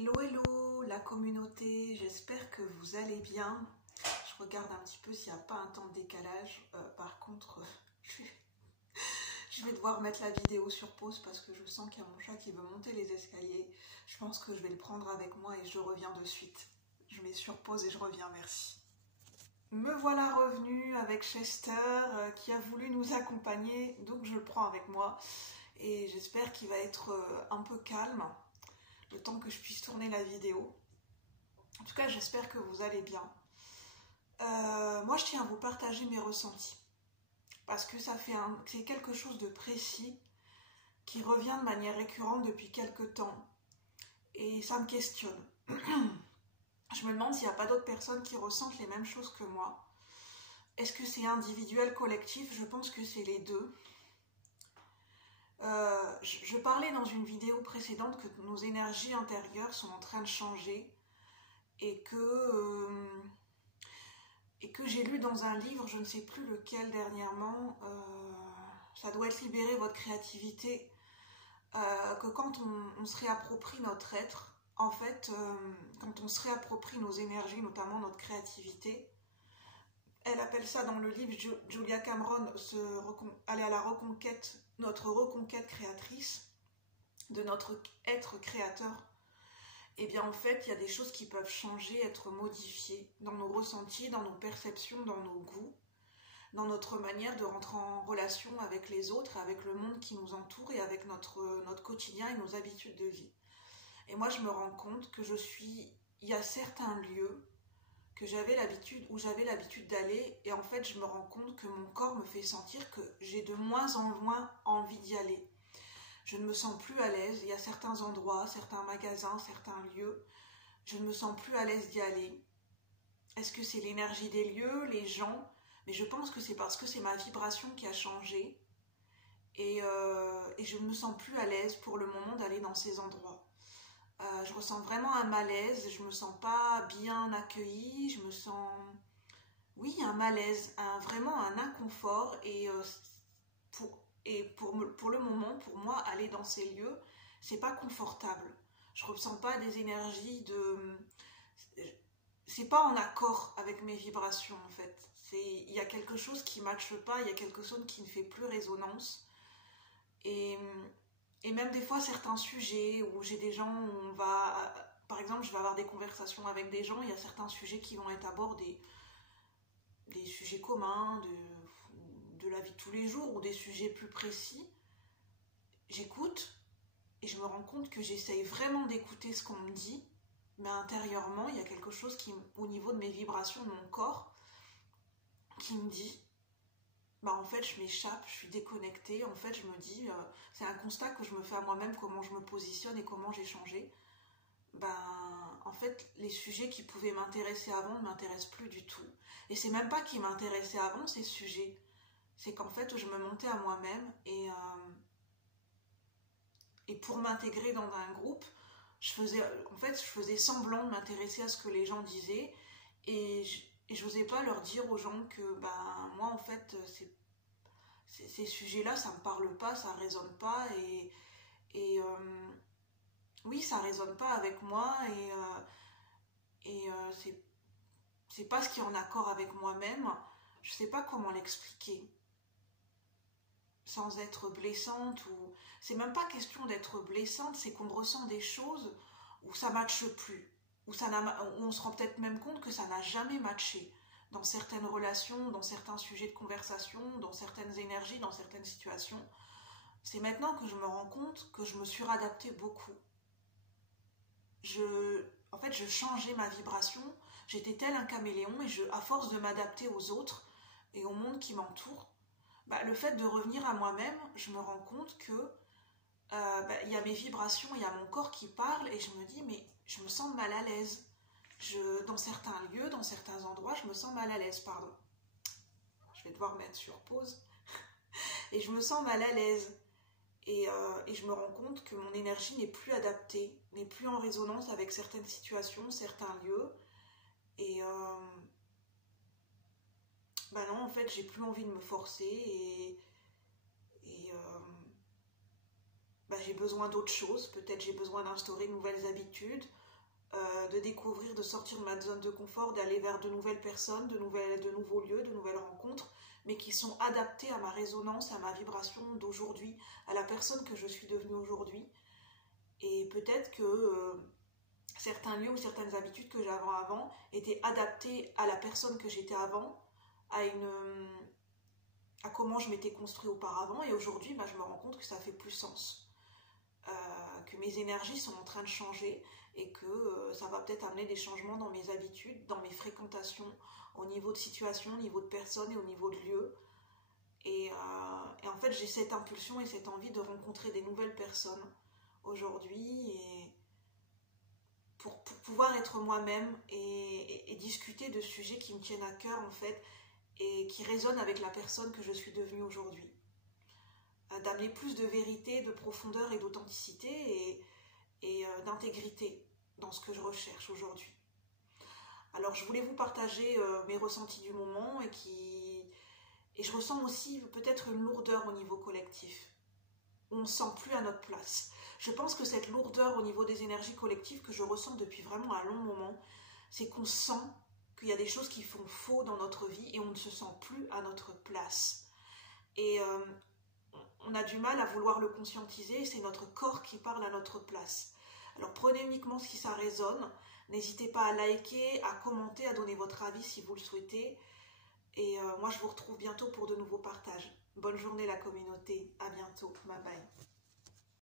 Hello, hello la communauté, j'espère que vous allez bien. Je regarde un petit peu s'il n'y a pas un temps de décalage. Par contre, je vais devoir mettre la vidéo sur pause parce que je sens qu'il y a mon chat qui veut monter les escaliers. Je pense que je vais le prendre avec moi et je reviens de suite. Je mets sur pause et je reviens, merci. Me voilà revenue avec Chester qui a voulu nous accompagner, donc je le prends avec moi. Et j'espère qu'il va être un peu calme, le temps que je puisse tourner la vidéo. En tout cas, j'espère que vous allez bien. Moi, je tiens à vous partager mes ressentis. Parce que c'est quelque chose de précis qui revient de manière récurrente depuis quelques temps. Et ça me questionne. Je me demande s'il n'y a pas d'autres personnes qui ressentent les mêmes choses que moi. Est-ce que c'est individuel, collectif? Je pense que c'est les deux. Je parlais dans une vidéo précédente que nos énergies intérieures sont en train de changer et que j'ai lu dans un livre, je ne sais plus lequel dernièrement, ça doit être libérer votre créativité, que quand on se réapproprie notre être, en fait, quand on se réapproprie nos énergies, notamment notre créativité, elle appelle ça dans le livre, Julia Cameron, aller à la reconquête, notre reconquête créatrice de notre être créateur. Et bien en fait, il y a des choses qui peuvent changer, être modifiées dans nos ressentis, dans nos perceptions, dans nos goûts, dans notre manière de rentrer en relation avec les autres, avec le monde qui nous entoure et avec notre quotidien et nos habitudes de vie. Et moi, je me rends compte que il y a certains lieux où j'avais l'habitude d'aller, et en fait je me rends compte que mon corps me fait sentir que j'ai de moins en moins envie d'y aller. Je ne me sens plus à l'aise, il y a certains endroits, certains magasins, certains lieux, je ne me sens plus à l'aise d'y aller. Est-ce que c'est l'énergie des lieux, les gens? Mais je pense que c'est parce que c'est ma vibration qui a changé, et je ne me sens plus à l'aise pour le moment d'aller dans ces endroits. Je ressens vraiment un malaise, je me sens pas bien accueillie, je me sens, oui, un malaise, vraiment un inconfort, et pour le moment, pour moi, aller dans ces lieux, c'est pas confortable. Je ressens pas des énergies c'est pas en accord avec mes vibrations en fait. Il y a quelque chose qui matche pas, il y a quelque chose qui ne fait plus résonance. Et même des fois, certains sujets où j'ai des gens où par exemple, je vais avoir des conversations avec des gens, il y a certains sujets qui vont être abordés, des sujets communs, de la vie de tous les jours, ou des sujets plus précis. J'écoute et je me rends compte que j'essaye vraiment d'écouter ce qu'on me dit, mais intérieurement, il y a quelque chose au niveau de mes vibrations, de mon corps, qui me dit... en fait, je m'échappe, je suis déconnectée. En fait, je me dis, c'est un constat que je me fais à moi-même, comment je me positionne et comment j'ai changé. En fait, les sujets qui pouvaient m'intéresser avant ne m'intéressent plus du tout. Et c'est même pas qu'ils m'intéressaient avant, ces sujets. C'est qu'en fait, je me montais à moi-même et pour m'intégrer dans un groupe, je faisais semblant de m'intéresser à ce que les gens disaient et je n'osais pas leur dire aux gens que moi en fait ces sujets-là ça me parle pas, ça résonne pas oui, ça résonne pas avec moi c'est pas ce qui est en accord avec moi-même. Je sais pas comment l'expliquer sans être blessante, ou c'est même pas question d'être blessante, c'est qu'on ressent des choses où ça matche plus, où on se rend peut-être même compte que ça n'a jamais matché dans certaines relations, dans certains sujets de conversation, dans certaines énergies, dans certaines situations. C'est maintenant que je me rends compte que je me suis réadaptée beaucoup. En fait, je changeais ma vibration, j'étais tel un caméléon, et à force de m'adapter aux autres et au monde qui m'entoure, le fait de revenir à moi-même, je me rends compte que y a mes vibrations, il y a mon corps qui parle, et je me dis, mais je me sens mal à l'aise. Dans certains lieux, dans certains endroits, je me sens mal à l'aise, pardon. Je vais devoir mettre sur pause. Et je me sens mal à l'aise. Et je me rends compte que mon énergie n'est plus adaptée, n'est plus en résonance avec certaines situations, certains lieux. Et non, en fait, j'ai plus envie de me forcer et j'ai besoin d'autre chose. Peut-être j'ai besoin d'instaurer de nouvelles habitudes, de découvrir, de sortir de ma zone de confort, d'aller vers de nouvelles personnes, de nouveaux lieux, de nouvelles rencontres, mais qui sont adaptés à ma résonance, à ma vibration d'aujourd'hui, à la personne que je suis devenue aujourd'hui. Et peut-être que certains lieux ou certaines habitudes que j'avais avant étaient adaptées à la personne que j'étais avant, à comment je m'étais construit auparavant, et aujourd'hui je me rends compte que ça fait plus sens. Que mes énergies sont en train de changer et que ça va peut-être amener des changements dans mes habitudes, dans mes fréquentations, au niveau de situation, au niveau de personnes et au niveau de lieux. Et en fait, j'ai cette impulsion et cette envie de rencontrer des nouvelles personnes aujourd'hui et pour pouvoir être moi-même et discuter de sujets qui me tiennent à cœur en fait et qui résonnent avec la personne que je suis devenue aujourd'hui. D'amener plus de vérité, de profondeur et d'authenticité et d'intégrité dans ce que je recherche aujourd'hui. Alors je voulais vous partager mes ressentis du moment et je ressens aussi peut-être une lourdeur au niveau collectif. On ne se sent plus à notre place. Je pense que cette lourdeur au niveau des énergies collectives que je ressens depuis vraiment un long moment, c'est qu'on sent qu'il y a des choses qui font faux dans notre vie et on ne se sent plus à notre place. Et on a du mal à vouloir le conscientiser, c'est notre corps qui parle à notre place. Alors prenez uniquement si ça résonne, n'hésitez pas à liker, à commenter, à donner votre avis si vous le souhaitez. Et moi je vous retrouve bientôt pour de nouveaux partages. Bonne journée la communauté, à bientôt, bye bye.